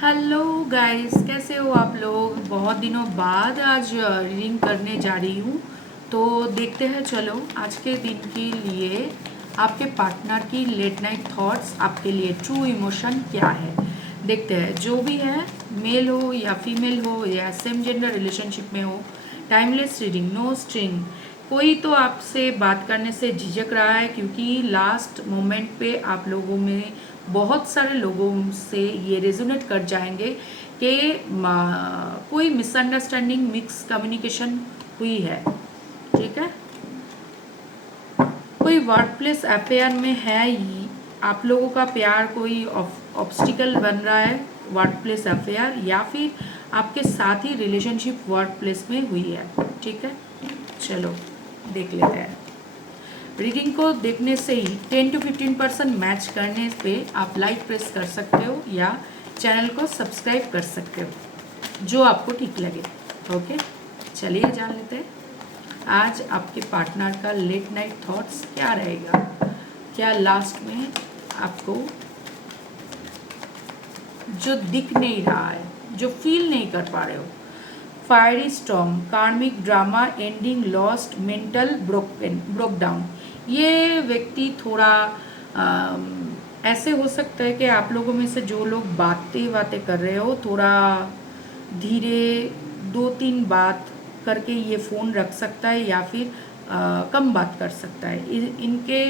Hello guys, कैसे हो आप लोग। बहुत दिनों बाद आज रीडिंग करने जा रही हूँ। तो देखते हैं, चलो आज के दिन के लिए आपके पार्टनर की लेट नाइट थॉट्स, आपके लिए ट्रू इमोशन क्या है। देखते हैं, जो भी है, मेल हो या फीमेल हो या सेम जेंडर रिलेशनशिप में हो। Timeless reading, no string. कोई तो आपसे बात करने से झिझक रहा है क्योंकि लास्ट मोमेंट पे आप लोगों में बहुत सारे लोगों से ये रेजोनेट कर जाएंगे कि कोई मिसअंडरस्टैंडिंग, मिक्स कम्युनिकेशन हुई है। ठीक है, कोई वर्क प्लेस अफेयर में है, आप लोगों का प्यार कोई ऑब्स्टिकल बन रहा है वर्क प्लेस अफेयर, या फिर आपके साथ ही रिलेशनशिप वर्क प्लेस में हुई है। ठीक है, चलो देख लेते हैं। रीडिंग को देखने से ही 10 to 15% मैच करने पे आप लाइक प्रेस कर सकते हो या चैनल को सब्सक्राइब कर सकते हो, जो आपको ठीक लगे। ओके, चलिए जान लेते हैं आज आपके पार्टनर का लेट नाइट थॉट्स क्या रहेगा। क्या लास्ट में आपको जो दिख नहीं रहा है, जो फील नहीं कर पा रहे हो, फायरी स्टॉर्म, कार्मिक drama, ending lost, mental broke down. ये व्यक्ति थोड़ा ऐसे हो सकता है कि आप लोगों में से जो लोग बातें बातें कर रहे हो, थोड़ा धीरे 2-3 बात करके ये फ़ोन रख सकता है या फिर कम बात कर सकता है। इनके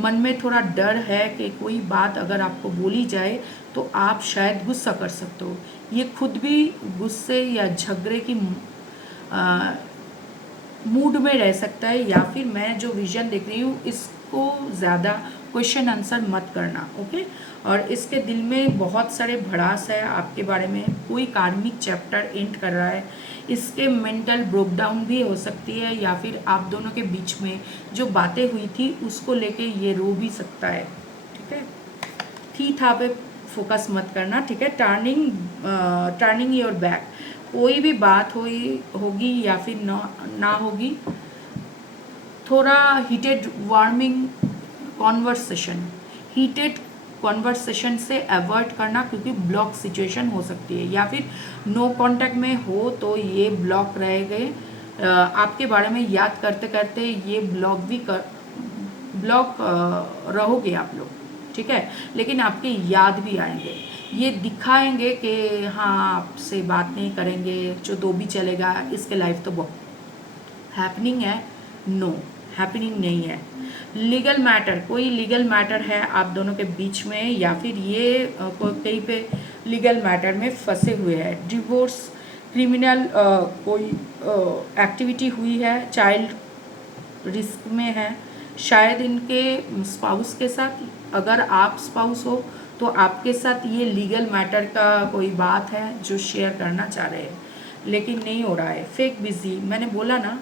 मन में थोड़ा डर है कि कोई बात अगर आपको बोली जाए तो आप शायद गुस्सा कर सकते हो। ये खुद भी गुस्से या झगड़े की मूड में रह सकता है, या फिर मैं जो विजन देख रही हूँ इसको ज़्यादा क्वेश्चन आंसर मत करना। ओके, और इसके दिल में बहुत सारे भड़ास है आपके बारे में, कोई कार्मिक चैप्टर एंड कर रहा है। इसके मेंटल ब्रेकडाउन भी हो सकती है, या फिर आप दोनों के बीच में जो बातें हुई थी उसको लेके ये रो भी सकता है। ठीक है, थी था पे फोकस मत करना। ठीक है, टर्निंग योर बैक, कोई भी बात होगी या फिर ना होगी, थोड़ा heated warming conversation, heated conversation से अवॉइड करना क्योंकि ब्लॉक सिचुएशन हो सकती है, या फिर नो कांटेक्ट में हो तो ये ब्लॉक रह गए। आपके बारे में याद करते करते ये ब्लॉक रहोगे आप लोग। ठीक है, लेकिन आपके याद भी आएंगे, ये दिखाएंगे कि हाँ आपसे बात नहीं करेंगे, जो तो भी चलेगा, इसके लाइफ तो बहुत हैपनिंग है। नो, हैपनिंग नहीं है। लीगल मैटर, कोई लीगल मैटर है आप दोनों के बीच में, या फिर ये कहीं पे लीगल मैटर में फंसे हुए हैं। डिवोर्स, क्रिमिनल कोई एक्टिविटी हुई है, चाइल्ड रिस्क में है शायद इनके स्पाउस के साथ। अगर आप स्पाउस हो तो आपके साथ ये लीगल मैटर का कोई बात है जो शेयर करना चाह रहे हैं, लेकिन नहीं हो रहा है। फेक बिजी, मैंने बोला ना,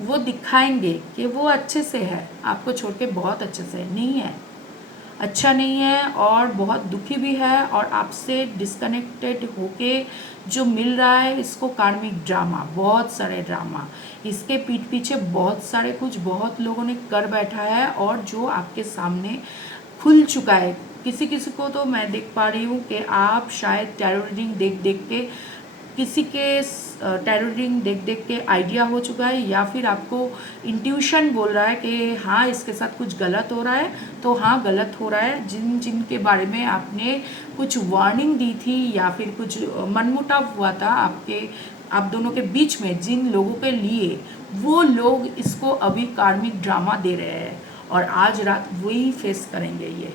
वो दिखाएंगे कि वो अच्छे से है, आपको छोड़ के बहुत अच्छे से नहीं है, अच्छा नहीं है और बहुत दुखी भी है, और आपसे डिस्कनेक्टेड होके जो मिल रहा है इसको कार्मिक ड्रामा, बहुत सारे ड्रामा, इसके पीठ पीछे बहुत सारे कुछ बहुत लोगों ने कर बैठा है और जो आपके सामने खुल चुका है। किसी किसी को तो मैं देख पा रही हूँ कि आप शायद टैरो रीडिंग देख देख के, किसी के टैरो रीडिंग देख देख के आइडिया हो चुका है, या फिर आपको इंट्यूशन बोल रहा है कि हाँ इसके साथ कुछ गलत हो रहा है। तो हाँ, गलत हो रहा है। जिन जिन के बारे में आपने कुछ वार्निंग दी थी या फिर कुछ मनमुटाव हुआ था आप दोनों के बीच में, जिन लोगों के लिए, वो लोग इसको अभी कार्मिक ड्रामा दे रहे हैं और आज रात वही फेस करेंगे। ये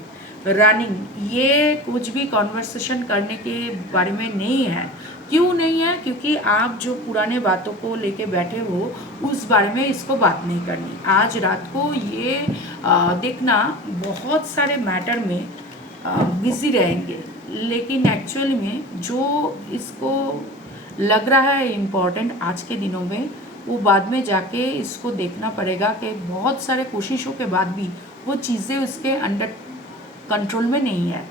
रनिंग, ये कुछ भी कॉन्वर्सेशन करने के बारे में नहीं है। क्यों नहीं है? क्योंकि आप जो पुराने बातों को लेके बैठे हो उस बारे में इसको बात नहीं करनी। आज रात को ये देखना, बहुत सारे मैटर में बिजी रहेंगे, लेकिन एक्चुअल में जो इसको लग रहा है इम्पोर्टेंट आज के दिनों में, वो बाद में जाके इसको देखना पड़ेगा कि बहुत सारे कोशिशों के बाद भी वो चीज़ें उसके अंडर कंट्रोल में नहीं है।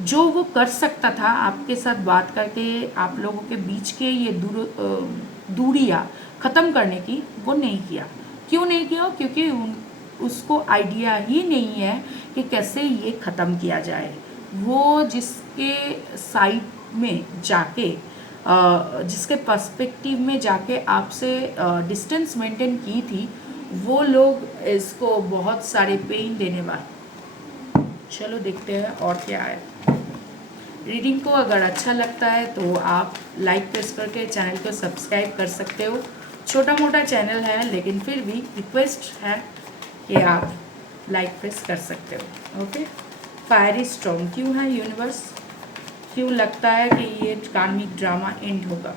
जो वो कर सकता था आपके साथ बात करके आप लोगों के बीच के ये दूरियाँ ख़त्म करने की, वो नहीं किया। क्यों नहीं किया? क्योंकि उसको आइडिया ही नहीं है कि कैसे ये ख़त्म किया जाए। वो जिस जिसके साइड में जाके जिसके पर्सपेक्टिव में जाके आपसे डिस्टेंस मेंटेन की थी, वो लोग इसको बहुत सारे पेन देने वाले। चलो देखते हैं और क्या है। रीडिंग को अगर अच्छा लगता है तो आप लाइक प्रेस करके चैनल को सब्सक्राइब कर सकते हो। छोटा मोटा चैनल है लेकिन फिर भी रिक्वेस्ट है कि आप लाइक प्रेस कर सकते हो। ओके, फायरी स्टॉर्म क्यों है यूनिवर्स? क्यों लगता है कि ये कार्मिक ड्रामा एंड होगा?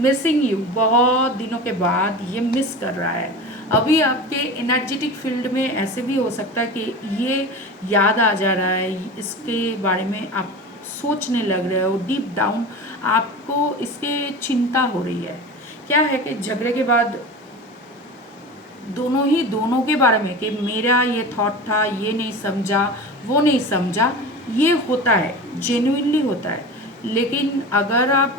मिसिंग यू, बहुत दिनों के बाद ये मिस कर रहा है। अभी आपके एनर्जेटिक फील्ड में ऐसे भी हो सकता है कि ये याद आ जा रहा है, इसके बारे में आप सोचने लग रहे हो, डीप डाउन आपको इसके चिंता हो रही है। क्या है कि झगड़े के बाद दोनों के बारे में कि मेरा ये थॉट था, ये नहीं समझा, वो नहीं समझा, ये होता है, जेन्युइनली होता है। लेकिन अगर आप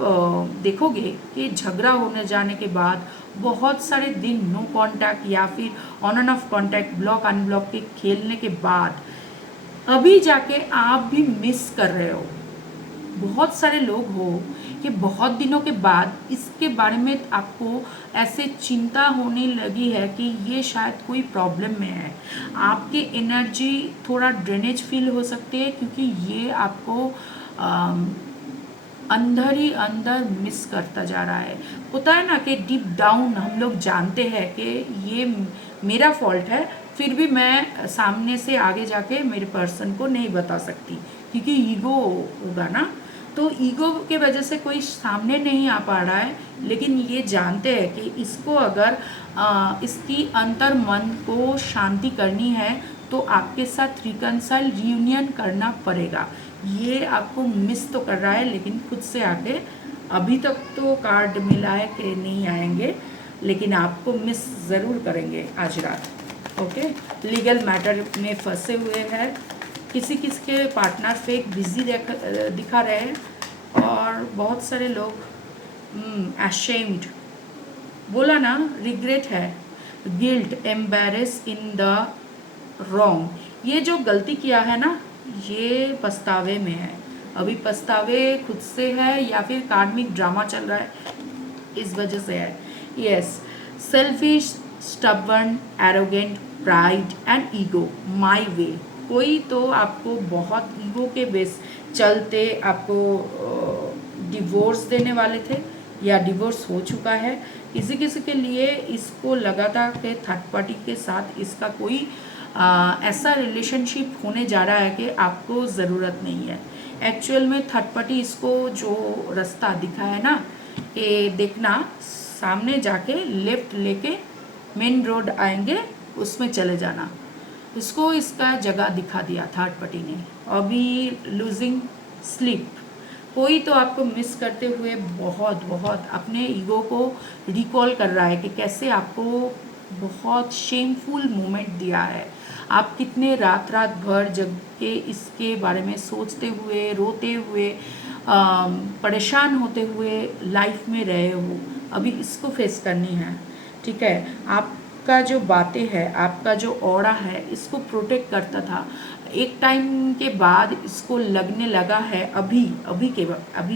देखोगे कि झगड़ा होने जाने के बाद बहुत सारे दिन नो कांटेक्ट या फिर on and off contact, block unblock के खेलने के बाद अभी जाके आप भी मिस कर रहे हो। बहुत सारे लोग हो कि बहुत दिनों के बाद इसके बारे में आपको ऐसे चिंता होने लगी है कि ये शायद कोई प्रॉब्लम में है। आपकी एनर्जी थोड़ा ड्रेनेज फील हो सकती है क्योंकि ये आपको अंदर ही अंदर मिस करता जा रहा है। होता है ना कि डीप डाउन हम लोग जानते हैं कि ये मेरा फॉल्ट है, फिर भी मैं सामने से आगे जाके मेरे पर्सन को नहीं बता सकती क्योंकि ईगो होगा ना। तो ईगो के वजह से कोई सामने नहीं आ पा रहा है, लेकिन ये जानते हैं कि इसको अगर इसकी अंतर मन को शांति करनी है तो आपके साथ रिकनसाइल रियूनियन करना पड़ेगा। ये आपको मिस तो कर रहा है लेकिन खुद से आके, अभी तक तो कार्ड मिला है कि नहीं आएंगे, लेकिन आपको मिस ज़रूर करेंगे आज रात। ओके, लीगल मैटर में फंसे हुए हैं, किसी किसी के पार्टनर फेक बिजी दिखा रहे हैं, और बहुत सारे लोग अशेम्ड, बोला ना, रिग्रेट है, guilt, embarrass in the wrong. ये जो गलती किया है ना, ये पछतावे में है। अभी पछतावे खुद से है या फिर कार्मिक ड्रामा चल रहा है, इस वजह से है। Yes, selfish, stubborn, arrogant, pride and ego, my way. कोई तो आपको बहुत ईगो के बेस चलते आपको डिवोर्स देने वाले थे या डिवोर्स हो चुका है। किसी किसी के लिए इसको लगा था कि थर्ड पार्टी के साथ इसका कोई ऐसा रिलेशनशिप होने जा रहा है कि आपको ज़रूरत नहीं है। एक्चुअल में थर्ड पार्टी इसको जो रास्ता दिखा है ना, कि देखना सामने जाके लेफ्ट लेके मेन रोड आएंगे, उसमें चले जाना, इसको इसका जगह दिखा दिया थर्ड पार्टी ने। अभी लूजिंग स्लीप, कोई तो आपको मिस करते हुए बहुत बहुत अपने ईगो को रिकॉल कर रहा है कि कैसे आपको बहुत शेमफुल मोमेंट दिया है। आप कितने रात रात भर जग के इसके बारे में सोचते हुए, रोते हुए, परेशान होते हुए लाइफ में रहे हो। अभी इसको फेस करनी है, ठीक है। आपका जो बातें है, आपका जो ऑरा है, इसको प्रोटेक्ट करता था। एक टाइम के बाद इसको लगने लगा है, अभी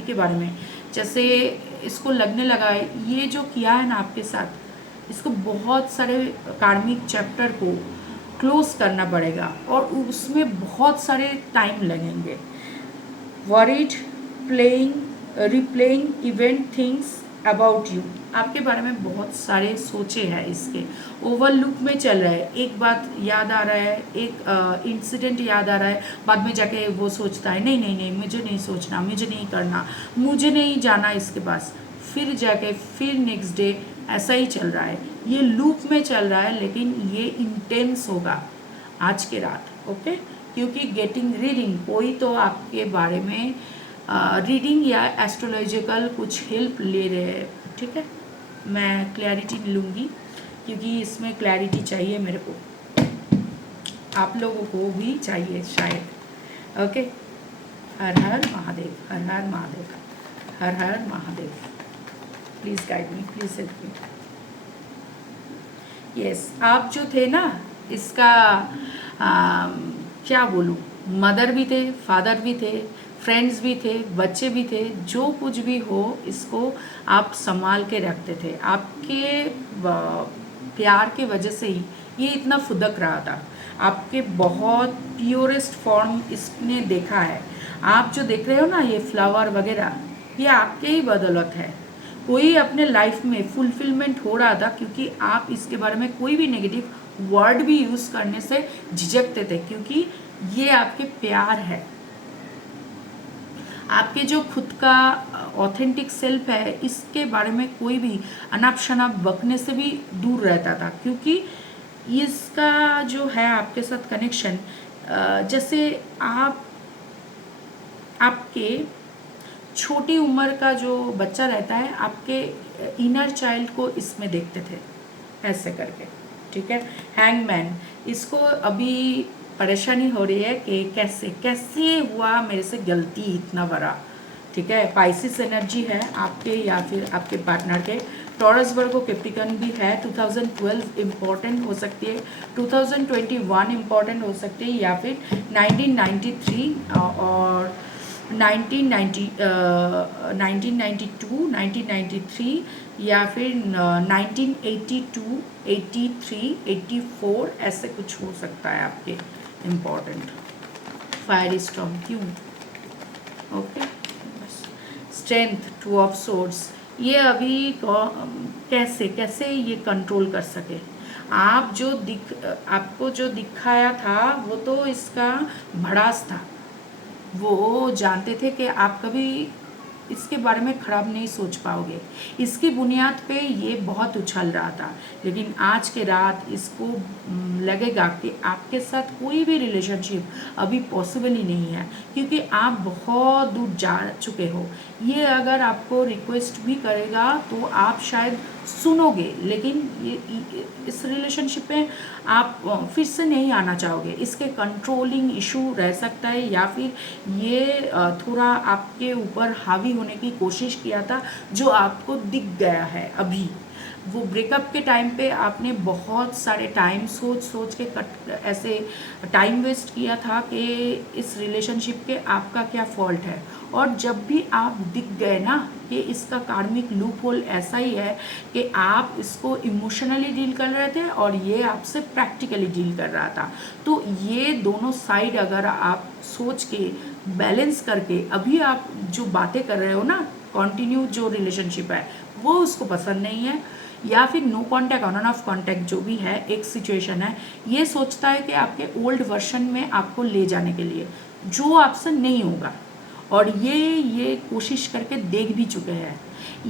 के बारे में, जैसे इसको लगने लगा है ये जो किया है ना आपके साथ, इसको बहुत सारे कार्मिक चैप्टर को क्लोज करना पड़ेगा और उसमें बहुत सारे टाइम लगेंगे। Worried, playing, replaying event things about you, आपके बारे में बहुत सारे सोचे हैं, इसके ओवरलुक में चल रहा है। एक बात याद आ रहा है, एक इंसिडेंट याद आ रहा है, बाद में जाके वो सोचता है नहीं नहीं नहीं, मुझे नहीं सोचना, मुझे नहीं करना, मुझे नहीं जाना इसके पास, फिर जाके फिर नेक्स्ट डे, ऐसा ही चल रहा है। ये लूप में चल रहा है, लेकिन ये इंटेंस होगा आज के रात। ओके, क्योंकि गेटिंग रीडिंग, कोई तो आपके बारे में रीडिंग या एस्ट्रोलॉजिकल कुछ हेल्प ले रहे हैं, ठीक है। मैं क्लैरिटी लूँगी क्योंकि इसमें क्लैरिटी चाहिए मेरे को, आप लोगों को भी चाहिए शायद। Okay, her her Mahadev, her her Mahadev, her her Mahadev. Please guide me, please help me. Yes, आप जो थे ना, इसका क्या बोलूँ, मदर भी थे, फादर भी थे, फ्रेंड्स भी थे, बच्चे भी थे, जो कुछ भी हो इसको आप संभाल के रखते थे। आपके प्यार के वजह से ही ये इतना फुदक रहा था। आपके बहुत प्योरेस्ट फॉर्म इसने देखा है। आप जो देख रहे हो ना ये फ्लावर वगैरह, ये आपके ही बदौलत है। कोई अपने लाइफ में फुलफिलमेंट हो रहा था क्योंकि आप इसके बारे में कोई भी नेगेटिव वर्ड भी यूज़ करने से झिझकते थे, क्योंकि ये आपके प्यार है। आपके जो खुद का ऑथेंटिक सेल्फ है इसके बारे में कोई भी अनाप शनाप बकने से भी दूर रहता था, क्योंकि इसका जो है आपके साथ कनेक्शन, जैसे आपके छोटी उम्र का जो बच्चा रहता है, आपके इनर चाइल्ड को इसमें देखते थे ऐसे करके। ठीक है, हैंगमैन, इसको अभी परेशानी हो रही है कि कैसे कैसे हुआ मेरे से गलती इतना बड़ा। ठीक है, पाइसिस एनर्जी है आपके या फिर आपके पार्टनर के। टॉरस वर्गो कैप्रिकॉर्न भी है। 2012 इम्पॉर्टेंट हो सकती है, 2021 इम्पॉर्टेंट हो सकती है, या फिर 1993 और 1992, 1993, या फिर 1982, 83, 84, ऐसे कुछ हो सकता है आपके इम्पॉर्टेंट। फायर स्टॉर्म क्यों? Okay, strength, two of swords, ये अभी कैसे कैसे ये कंट्रोल कर सके। आपको जो दिखाया था वो तो इसका भड़ास था। वो जानते थे कि आप कभी इसके बारे में ख़राब नहीं सोच पाओगे। इसकी बुनियाद पे ये बहुत उछल रहा था, लेकिन आज के रात इसको लगेगा कि आपके साथ कोई भी रिलेशनशिप अभी पॉसिबल ही नहीं है, क्योंकि आप बहुत दूर जा चुके हो। ये अगर आपको रिक्वेस्ट भी करेगा तो आप शायद सुनोगे, लेकिन इस रिलेशनशिप में आप फिर से नहीं आना चाहोगे। इसके कंट्रोलिंग इशू रह सकता है, या फिर ये थोड़ा आपके ऊपर हावी होने की कोशिश किया था, जो आपको दिख गया है अभी। वो ब्रेकअप के टाइम पे आपने बहुत सारे टाइम सोच सोच के ऐसे टाइम वेस्ट किया था कि इस रिलेशनशिप के आपका क्या फॉल्ट है। और जब भी आप दिख गए ना कि इसका कार्मिक लूप होल ऐसा ही है कि आप इसको इमोशनली डील कर रहे थे और ये आपसे प्रैक्टिकली डील कर रहा था, तो ये दोनों साइड अगर आप सोच के बैलेंस करके अभी आप जो बातें कर रहे हो ना, कंटिन्यू जो रिलेशनशिप है वो उसको पसंद नहीं है, या फिर no contact on and off contact जो भी है, एक सिचुएशन है, ये सोचता है कि आपके ओल्ड वर्जन में आपको ले जाने के लिए, जो आपसे नहीं होगा। और ये कोशिश करके देख भी चुके हैं।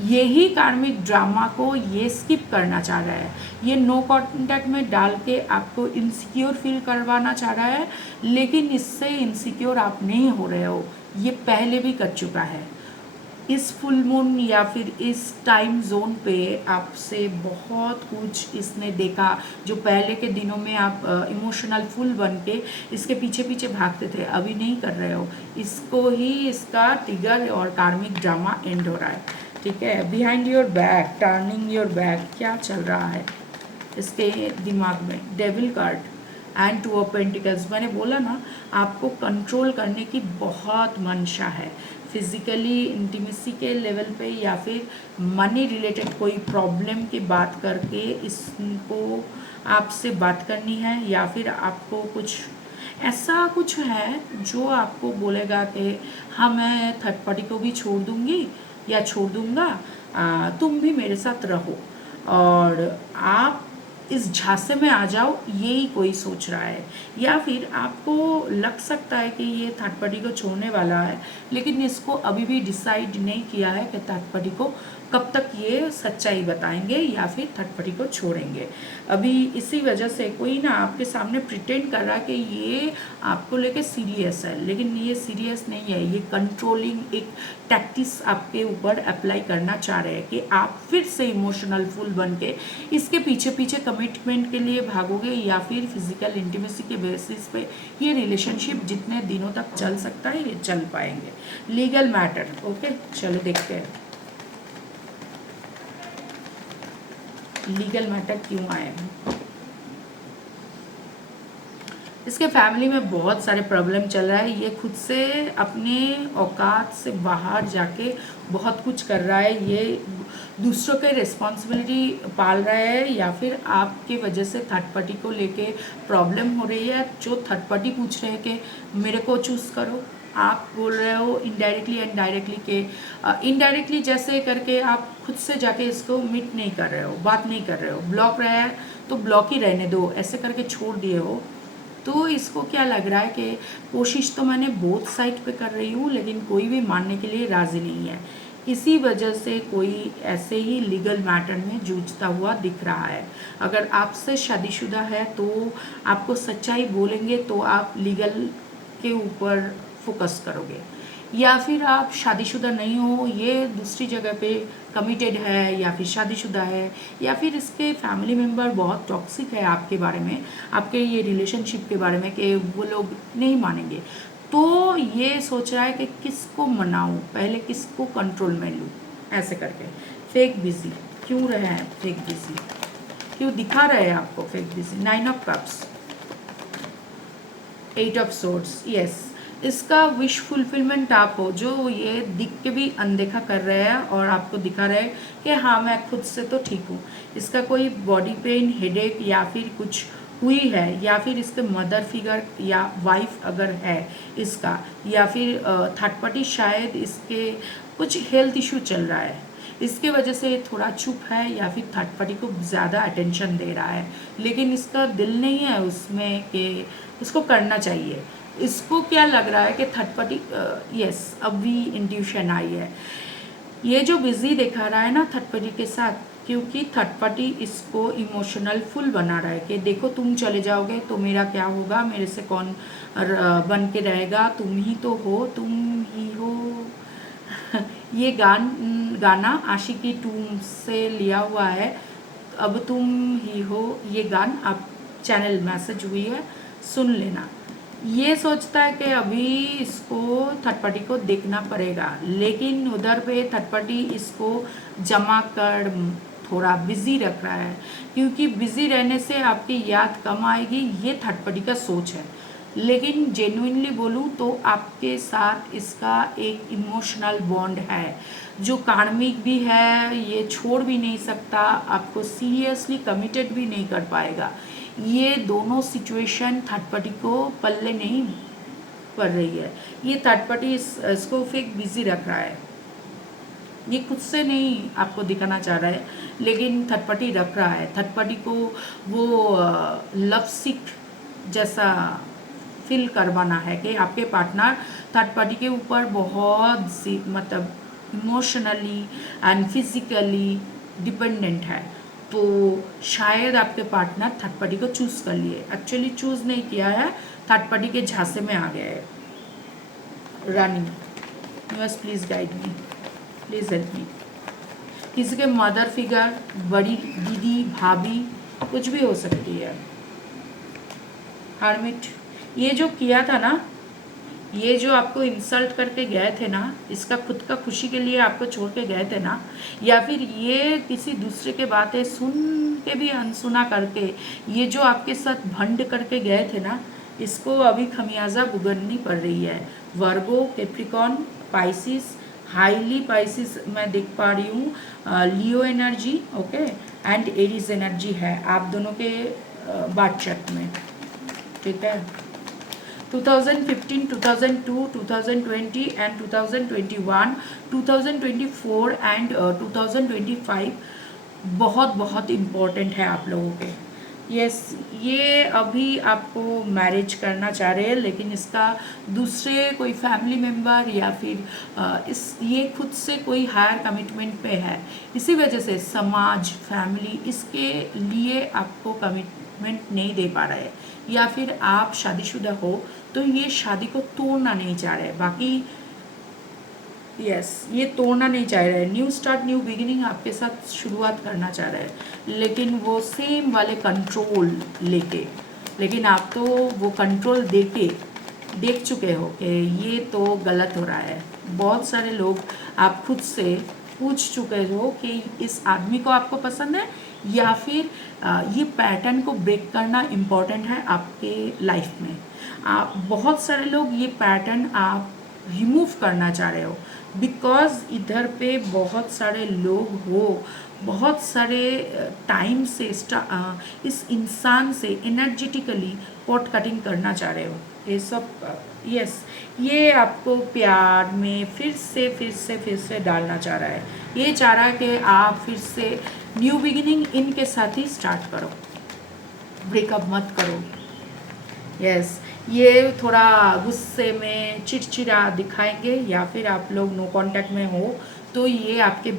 यही कार्मिक ड्रामा को ये स्किप करना चाह रहा है। ये नो कांटेक्ट में डाल के आपको इनसिक्योर फील करवाना चाह रहा है, लेकिन इससे इनसिक्योर आप नहीं हो रहे हो, ये पहले भी कर चुका है। इस फुल मून या फिर इस टाइम जोन पे आपसे बहुत कुछ इसने देखा, जो पहले के दिनों में आप इमोशनल फुल बन के इसके पीछे पीछे भागते थे, अभी नहीं कर रहे हो। इसको ही इसका ट्रिगर और कार्मिक ड्रामा एंड हो रहा है। ठीक है, behind your back, turning your back, क्या चल रहा है इसके दिमाग में? Devil card and two of pentacles. मैंने बोला ना, आपको कंट्रोल करने की बहुत मंशा है, फिजिकली इंटीमेसी के लेवल पे या फिर मनी रिलेटेड कोई प्रॉब्लम की बात करके इसको आपसे बात करनी है, या फिर आपको कुछ ऐसा कुछ है जो आपको बोलेगा कि हाँ मैं थर्ड पार्टी को भी छोड़ दूँगी या छोड़ दूँगा, तुम भी मेरे साथ रहो और आप इस झांसे में आ जाओ, यही कोई सोच रहा है। या फिर आपको लग सकता है कि ये थर्ड पार्टी को छोड़ने वाला है, लेकिन इसको अभी भी डिसाइड नहीं किया है कि थर्ड पार्टी को कब तक ये सच्चाई बताएंगे या फिर थर्ड पार्टी को छोड़ेंगे। अभी इसी वजह से कोई ना आपके सामने प्रिटेंड कर रहा है कि ये आपको लेके सीरियस है, लेकिन ये सीरियस नहीं है। ये कंट्रोलिंग एक टैक्टिक्स आपके ऊपर अप्लाई करना चाह रहे हैं कि आप फिर से इमोशनल फुल बन के इसके पीछे पीछे कमिटमेंट के लिए भागोगे, या फिर फिजिकल इंटीमेसी के बेसिस पे ये रिलेशनशिप जितने दिनों तक चल सकता है ये चल पाएंगे। लीगल मैटर, ओके, चलो देखते हैं लीगल मैटर क्यों आए हैं। इसके फैमिली में बहुत सारे प्रॉब्लम चल रहा है। ये खुद से अपने औकात से बाहर जाके बहुत कुछ कर रहा है। ये दूसरों के रिस्पॉन्सिबिलिटी पाल रहा है, या फिर आपकी वजह से थर्ड पार्टी को लेके प्रॉब्लम हो रही है। जो थर्ड पार्टी पूछ रहे हैं कि मेरे को चूज़ करो, आप बोल रहे हो इनडायरेक्टली एंड डायरेक्टली के इनडायरेक्टली जैसे करके आप खुद से जाके इसको मीट नहीं कर रहे हो, बात नहीं कर रहे हो। ब्लॉक रहा है तो ब्लॉक ही रहने दो, ऐसे करके छोड़ दिए हो। तो इसको क्या लग रहा है कि कोशिश तो मैंने बोथ साइड पे कर रही हूँ, लेकिन कोई भी मानने के लिए राज़ी नहीं है। इसी वजह से कोई ऐसे ही लीगल मैटर में जूझता हुआ दिख रहा है। अगर आपसे शादीशुदा है तो आपको सच्चाई बोलेंगे तो आप लीगल के ऊपर फोकस करोगे, या फिर आप शादीशुदा नहीं हो, ये दूसरी जगह पे कमिटेड है, या फिर शादीशुदा है, या फिर इसके फैमिली मेम्बर बहुत टॉक्सिक है आपके बारे में, आपके ये रिलेशनशिप के बारे में, कि वो लोग नहीं मानेंगे। तो ये सोच रहा है कि किसको मनाऊं, पहले किसको कंट्रोल में लूँ, ऐसे करके। फेक बिजी क्यों रहे हैं, फेक बिजी क्यों दिखा रहे हैं आपको fake busy. 9 of cups, 8 of swords, yes. इसका विश फुलफिलमेंट आप हो, जो ये दिख के भी अनदेखा कर रहे हैं और आपको दिखा रहे हैं कि हाँ मैं खुद से तो ठीक हूँ। इसका कोई बॉडी पेन, हेडेक या फिर कुछ हुई है, या फिर इसके मदर फिगर या वाइफ अगर है इसका, या फिर थर्ड पार्टी शायद इसके कुछ हेल्थ इशू चल रहा है, इसके वजह से थोड़ा चुप है, या फिर थर्ड पार्टी को ज़्यादा अटेंशन दे रहा है, लेकिन इसका दिल नहीं है उसमें कि इसको करना चाहिए। इसको क्या लग रहा है कि थर्ड पार्टी, यस अभी इंट्यूशन आई है। ये जो बिजी दिखा रहा है ना थर्ड पार्टी के साथ, क्योंकि थर्ड पार्टी इसको इमोशनल फुल बना रहा है कि देखो तुम चले जाओगे तो मेरा क्या होगा, मेरे से कौन बन के रहेगा, तुम ही तो हो, तुम ही हो। ये गाना आशिकी 2 से लिया हुआ है, अब तुम ही हो। ये गान आप चैनल मैसेज हुई है, सुन लेना। ये सोचता है कि अभी इसको थर्ड पार्टी को देखना पड़ेगा, लेकिन उधर पे थर्ड पार्टी इसको जमा कर थोड़ा बिजी रख रहा है, क्योंकि बिजी रहने से आपकी याद कम आएगी, ये थर्ड पार्टी का सोच है। लेकिन जेन्युइनली बोलूँ तो आपके साथ इसका एक इमोशनल बॉन्ड है जो कार्मिक भी है, ये छोड़ भी नहीं सकता, आपको सीरियसली कमिटेड भी नहीं कर पाएगा। ये दोनों सिचुएशन थर्ड पार्टी को पल्ले नहीं पड़ रही है। ये थर्ड पार्टी इसको फेक बिजी रख रहा है, ये खुद से नहीं आपको दिखाना चाह रहा है, लेकिन थर्ड पार्टी रख रहा है। थर्ड पार्टी को वो लव सिक जैसा फील करवाना है कि आपके पार्टनर थर्ड पार्टी के ऊपर बहुत सी मतलब इमोशनली एंड फिजिकली डिपेंडेंट है। तो शायद आपके पार्टनर थर्ड पार्टी को चूज़ कर लिए, एक्चुअली चूज़ नहीं किया है, थर्ड पार्टी के झांसे में आ गया है। Rani universe please guide me, please help me. किसी के मदर फिगर, बड़ी दीदी, भाभी, कुछ भी हो सकती है। हर्मिट, ये जो किया था ना, ये जो आपको इंसल्ट करके गए थे ना, इसका खुद का खुशी के लिए आपको छोड़ के गए थे ना, या फिर ये किसी दूसरे के बातें सुन के भी अनसुना करके ये जो आपके साथ भंड करके गए थे ना, इसको अभी खमियाजा भुगतनी पड़ रही है। Virgo, Capricorn, Pisces, highly Pisces मैं देख पा रही हूँ, Leo energy, okay, and Aries energy है आप दोनों के बात चेक में, ठीक है। 2015, 2002, 2020 एंड 2021, 2024 एंड 2025 बहुत बहुत इम्पोर्टेंट है आप लोगों के। यस, ये अभी आपको मैरिज करना चाह रहे हैं, लेकिन इसका दूसरे कोई फैमिली मेम्बर या फिर ये खुद से कोई हायर कमिटमेंट पे है, इसी वजह से समाज, फैमिली इसके लिए आपको कमिटमेंट नहीं दे पा रहा है, या फिर आप शादीशुदा हो तो ये शादी को तोड़ना नहीं चाह रहे। बाकी यस, ये तोड़ना नहीं चाह रहे, न्यू स्टार्ट, न्यू बिगिनिंग आपके साथ शुरुआत करना चाह रहे हैं, लेकिन वो सेम वाले कंट्रोल लेके, लेकिन आप तो वो कंट्रोल देके देख चुके हो कि ये तो गलत हो रहा है। बहुत सारे लोग आप खुद से पूछ चुके हो कि इस आदमी को आपको पसंद है या फिर ये पैटर्न को ब्रेक करना इम्पॉर्टेंट है आपके लाइफ में। आप बहुत सारे लोग ये पैटर्न आप रिमूव करना चाह रहे हो, बिकॉज इधर पे बहुत सारे लोग हो, बहुत सारे टाइम से इस इंसान से एनर्जेटिकली पॉट कटिंग करना चाह रहे हो। ये सब यस, ये आपको प्यार में फिर से डालना चाह रहा है। ये चाह रहा है कि आप फिर से न्यू बिगिनिंग इनके साथ ही स्टार्ट करो, ब्रेकअप मत करो। यस, ये थोड़ा गुस्से में चिड़चिड़ा दिखाएंगे, या फिर आप लोग नो कांटेक्ट में हो तो ये आपके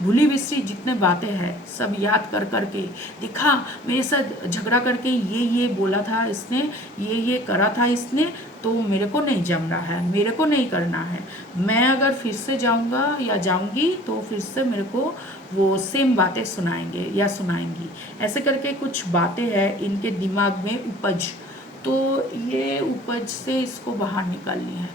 भूली बिसरी जितने बातें हैं सब याद कर कर के, दिखा मेरे साथ झगड़ा करके ये बोला था इसने, ये करा था इसने, तो मेरे को नहीं जम रहा है, मेरे को नहीं करना है। मैं अगर फिर से जाऊंगा या जाऊंगी तो फिर से मेरे को वो सेम बातें सुनाएंगे या सुनाएंगी। ऐसे करके कुछ बातें हैं इनके दिमाग में उपज, तो ये उपज से इसको बाहर निकालनी है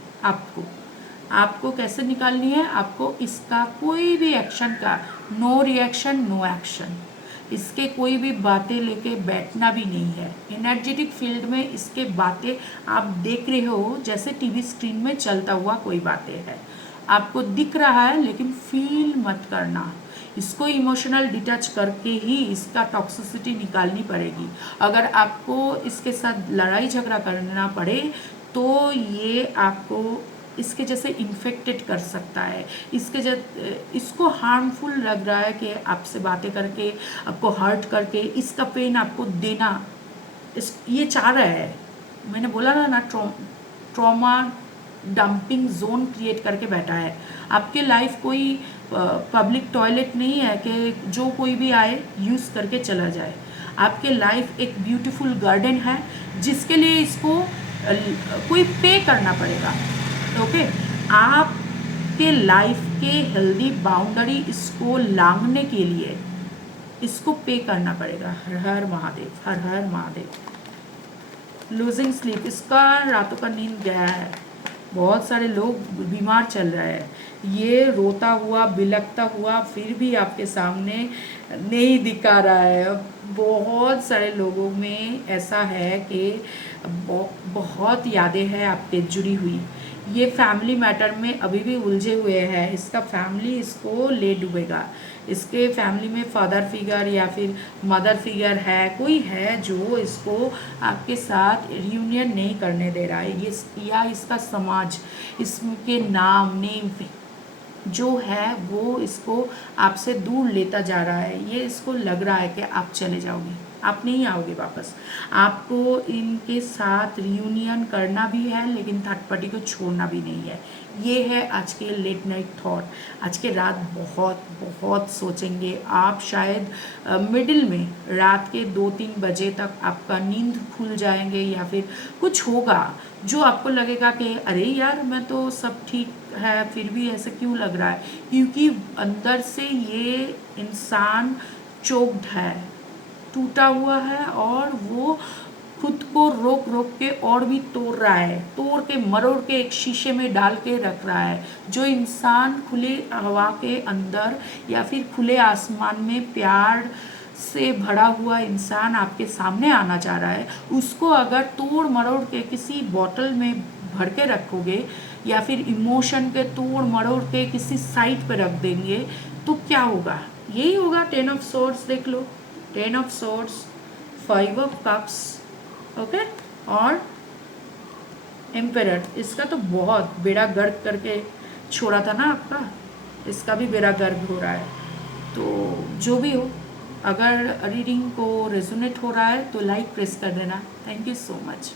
आपको कैसे निकालनी है? आपको इसका कोई भी एक्शन का नो रिएक्शन नो एक्शन, इसके कोई भी बातें लेके बैठना भी नहीं है। एनर्जेटिक फील्ड में इसके बातें आप देख रहे हो जैसे टीवी स्क्रीन में चलता हुआ कोई बातें है, आपको दिख रहा है लेकिन फील मत करना। इसको इमोशनल डिटैच करके ही इसका टॉक्सिसिटी निकालनी पड़ेगी। अगर आपको इसके साथ लड़ाई झगड़ा करना पड़े तो ये आपको इसके जैसे इन्फेक्टेड कर सकता है, इसको हार्मफुल लग रहा है कि आपसे बातें करके, आपको हर्ट करके, इसका पेन आपको देना ये चाह रहा है। मैंने बोला ना ट्रॉमा डंपिंग जोन क्रिएट करके बैठा है। आपके लाइफ कोई पब्लिक टॉयलेट नहीं है कि जो कोई भी आए यूज़ करके चला जाए। आपके लाइफ एक ब्यूटीफुल गार्डन है जिसके लिए इसको कोई पे करना पड़ेगा। ओके, आपके लाइफ के हेल्दी बाउंड्री इसको लांघने के लिए इसको पे करना पड़ेगा। हर हर महादेव, हर हर महादेव। लूजिंग स्लीप, इसका रातों का नींद गया है। बहुत सारे लोग बीमार चल रहे हैं, ये रोता हुआ बिलखता हुआ फिर भी आपके सामने नहीं दिखा रहा है। बहुत सारे लोगों में ऐसा है कि बहुत यादें हैं आपके जुड़ी हुई। ये फैमिली मैटर में अभी भी उलझे हुए हैं, इसका फैमिली इसको ले डूबेगा। इसके फैमिली में फादर फिगर या फिर मदर फिगर है, कोई है जो इसको आपके साथ रियूनियन नहीं करने दे रहा है। ये या इसका समाज, इसके नेम जो है वो इसको आपसे दूर लेता जा रहा है। ये इसको लग रहा है कि आप चले जाओगे, आप नहीं आओगे वापस। आपको इनके साथ रियूनियन करना भी है लेकिन थर्ड पार्टी को छोड़ना भी नहीं है। ये है आज के लेट नाइट थॉट। आज के रात बहुत बहुत सोचेंगे आप, शायद मिडिल में रात के 2-3 बजे तक आपका नींद खुल जाएंगे, या फिर कुछ होगा जो आपको लगेगा कि अरे यार मैं तो सब ठीक है फिर भी ऐसे क्यों लग रहा है, क्योंकि अंदर से ये इंसान चोक्ड है, टूटा हुआ है, और वो खुद को रोक रोक के और भी तोड़ रहा है, तोड़ के मरोड़ के एक शीशे में डाल के रख रहा है। जो इंसान खुले हवा के अंदर या फिर खुले आसमान में प्यार से भरा हुआ इंसान आपके सामने आना चाह रहा है, उसको अगर तोड़ मरोड़ के किसी बॉटल में भर के रखोगे या फिर इमोशन के तोड़ मरोड़ के किसी साइड पे रख देंगे तो क्या होगा? यही होगा। 10 ऑफ सोर्ड्स देख लो, 10 of swords, 5 of cups, okay, और एम्पेरर। इसका तो बहुत बेड़ा गर्क करके छोड़ा था ना आपका, इसका भी बेड़ा गर्क हो रहा है। तो जो भी हो, अगर रीडिंग को रेजोनेट हो रहा है तो लाइक प्रेस कर देना। Thank you so much.